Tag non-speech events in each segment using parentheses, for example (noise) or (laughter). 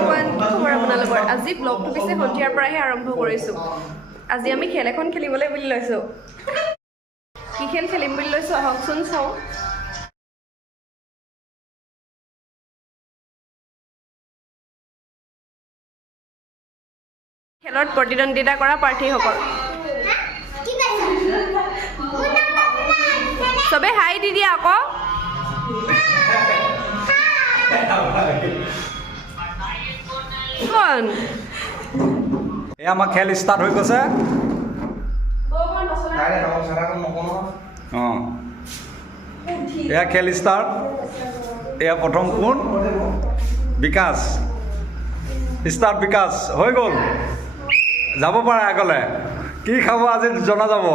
খবৰ আপোনালোকৰ। আজি ব্লগটো পিছে সন্ধিয়াৰ পৰাহে আৰম্ভ কৰিছোঁ। আজি আমি খেল এখন খেলিবলৈ বুলি লৈছোঁ। কি খেল খেলিম বুলি লৈছোঁ আহকচোন চাওঁ। খেলত প্ৰতিদ্বন্দ্বিতা কৰা প্ৰাৰ্থীসকল। চবে হাই দি দিয়া আকৌ। (laughs) কোন এই আমাৰ খেল ষ্টাৰ্ট হৈ গৈছে। অঁ। এয়া খেল ষ্টাৰ্ট এয়া প্ৰথম কোন? বিকাশ। ষ্টাৰ্ট বিকাশ হৈ গ'ল। যাব পাৰে আগলৈ। কি খাব আজি জনা যাব।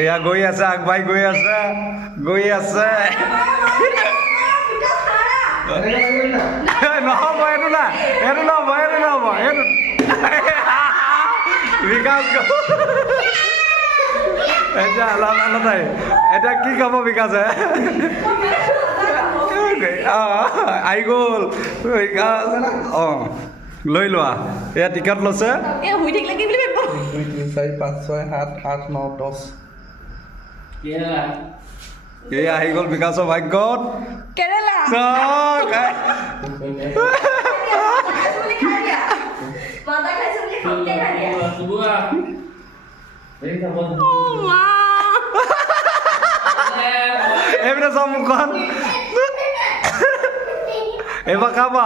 এয়া গৈ আছে আগবাঢ়ি গৈ আছে গৈ আছে। নহ'ব এইটো না এইটো নহ'ব এইটো নহ'ব এইটো বিকাশ এতিয়া লালা এতিয়া কি খাব বিকাশে আহি গ'ল বিকাশ অঁ লৈ লোৱা এয়া টিকেট লৈছে চাৰি পাঁচ ছয় সাত আঠ ন দহ এই আহি গ'ল বিকাশৰ ভাগ্যত কেৰেলা অঁ, খাই- মাজা খাইছো বুলি খাওঁতে খাই দিয়া Sebuah. অ' মা এইপিনে চাওঁ মুখখন এইবাৰ খাবা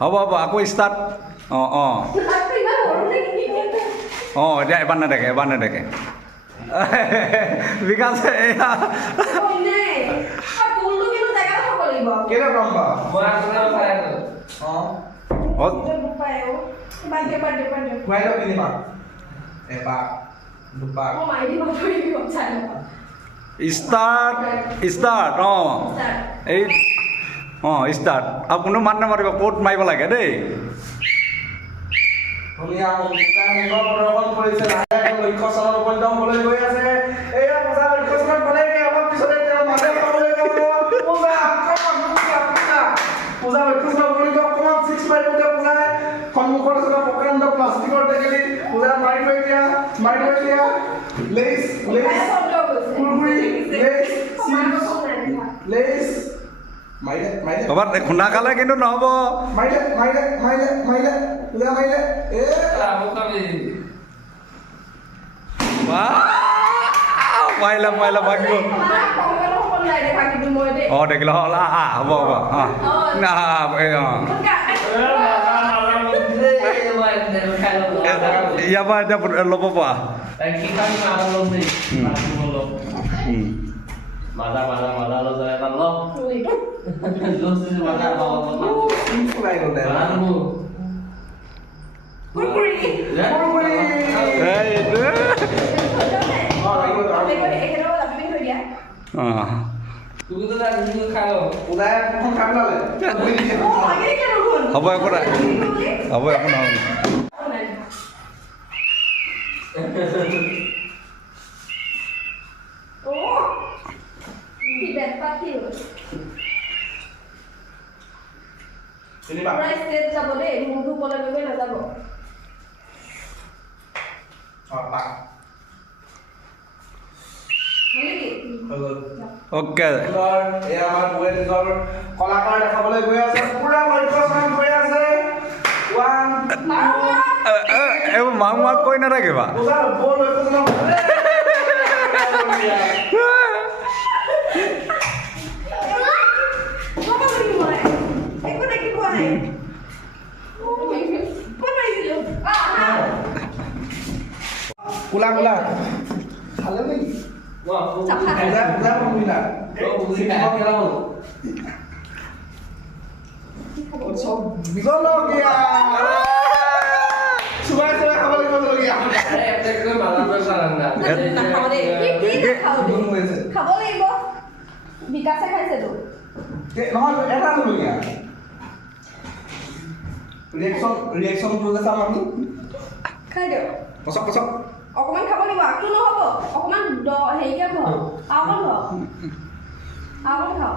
হ'ব হ'ব আকৌ ষ্টাৰ্ট অঁ অঁ? অঁ এতিয়া এবাৰ নেদেখে এবাৰ নেদেখে। (laughs) বিকাশ এয়া। ষ্টাৰ্ট ষ্টাৰ্ট অঁ। এই অঁ ষ্টাৰ্ট আৰু কোনো মাত নামাতিব ক'ত মাৰিব লাগে দেই সন্মুখত আছে প্ৰকাণ্ড প্লাষ্টিকৰ টেকেলি পূজা মাৰি থৈ দিয়া মাৰি দিয়া সদায় শব্দ কুৰকুৰি মাৰ চিপছ কচম নাই দেখা। লেইছ ক'ৰবাত খুন্দা খালে কিন্তু নহ'ব। মাৰিলে মাৰিলে ভাগি গ'ল। অঁ দেখিলে হ'ল আহ আহ হ'ব হ'ব অঁ। ইয়াৰ পৰা এতিয়া ল'ব পৰা। Hmm. Mana mana lo saya kan lo. Lo sih mana lo lo. চলাই গ'লে Mana lo? কুৰকুৰি। Ya? কুৰকুৰি। এই এইটো অঁ লাগিব একেবাৰে একেবাৰে জাপি থৈ দিয়া। অঁ Tu tu dah tu kalau. পূজাই প্ৰথম খাই পেলালে অ', আগে কিয় নুশুন? হ'ব একো নাই। হ'ব একো নহয় কাটিলোঁ চিনিবা প্ৰাইচ টেট যাব দে মুখটো কলে গৈ না যাব মাং মাক কৈ নাথাকিবা (laughs) লাগিব জলকীয়া Eh, saya kira malah pesanan dah. নাখাওঁ দেই কি কি নাখাওঁ দেই? গুণ হৈ আছে খাব লাগিব বিকাশে খাইছেতো এ, নহয় এটা জলকীয়া ৰিয়েকশ্যন আমি খাই দিয়ক পচক পচক অকণমান খাব লাগিব আগটো নহ'ব। অকণমান হেৰিকৈ খোৱা আওকণ খোৱা আওকণ খাওঁ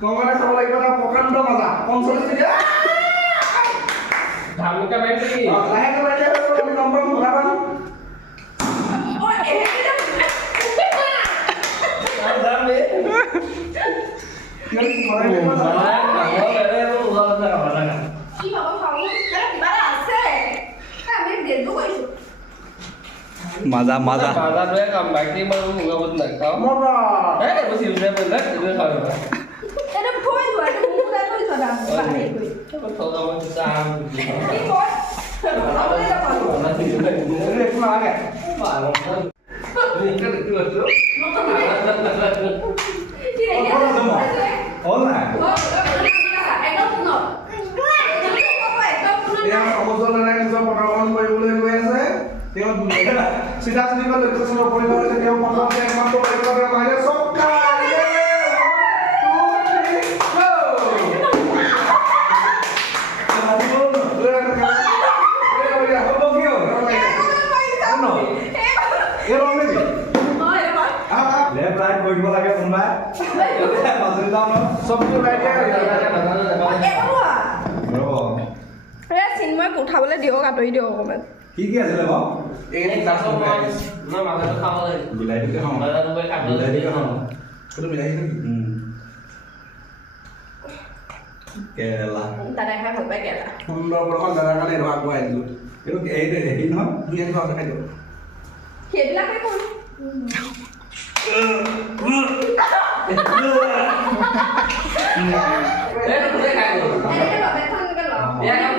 কংকনে খাব লাগিব এটা প্ৰকাণ্ড মজা পঞ্চল্লিছ টকীয়া Kamu kan main sini. অ, লাহেকে লাহেকে হৈ গ'ল, আমি নম্বৰ ঘূৰা পাম ঐ, এইকেইটা- Kamu deh. কিয় ঘূৰাই দিব Malah, kamu ada yang lu ulang ke mana kan? কি হ'ব খাওঁ এটা কিবা এটা আছে এ, আমি ডেটটো কৰিছোঁ মাজা মাজা Malah dia comeback dia baru nggak benar kau. মজা তাত থৈ যোৱা দাম কিবা হেৰি কৰি Kalau kamu bisa. কি কয় খাবলৈ নাপালোঁ Nanti juga ini. এইটো একো নালাগে Ini kan itu tuh. কি দেখি হ'ল নাই একদম শুনক একদম শুনক এয়া সমজুৱা দাদাই নিজৰ প্ৰদৰ্শন কৰিবলৈ গৈ আছে তেওঁ চিধা চিধিকৈ লক্ষ্যস্থানত উপনীত হৈছে তেওঁ প্ৰথমতে চিন্ময় উঠাবলৈ দিয়ক আঁতৰি দিয়ক অকণমান কি কি আছিলে বাৰু এই Ini তাত kamu mau, nah malah kamu lagi. বিলাহীটোকে খাওঁ Malah tuh kamu বিলাহীটোকে lagi. খাওঁ সেইটো বিলাহী নেকি উম। কেৰেলা দাদাই খাই ভাল পায় কেলা সুন্দৰ প্ৰদৰ্শন দাদাৰ কাৰণে এইটো আগুৱাই দিলোঁ এইটো এইটো হেৰি নহয় দুই খাওঁ খাই দিয়ক সেইবিলাকে কৰোঁ (laughs) (laughs) 哎，这个被烫那个了。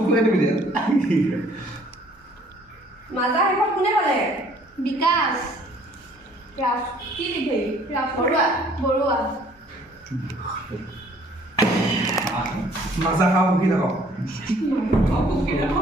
খুলাই দিবি দিয়া মাজা শেষত কোনে পালে বিকাশ ৰাজ কি লিখে ৰাজ বৰুৱা বৰুৱা মাজা খাও Aku kira.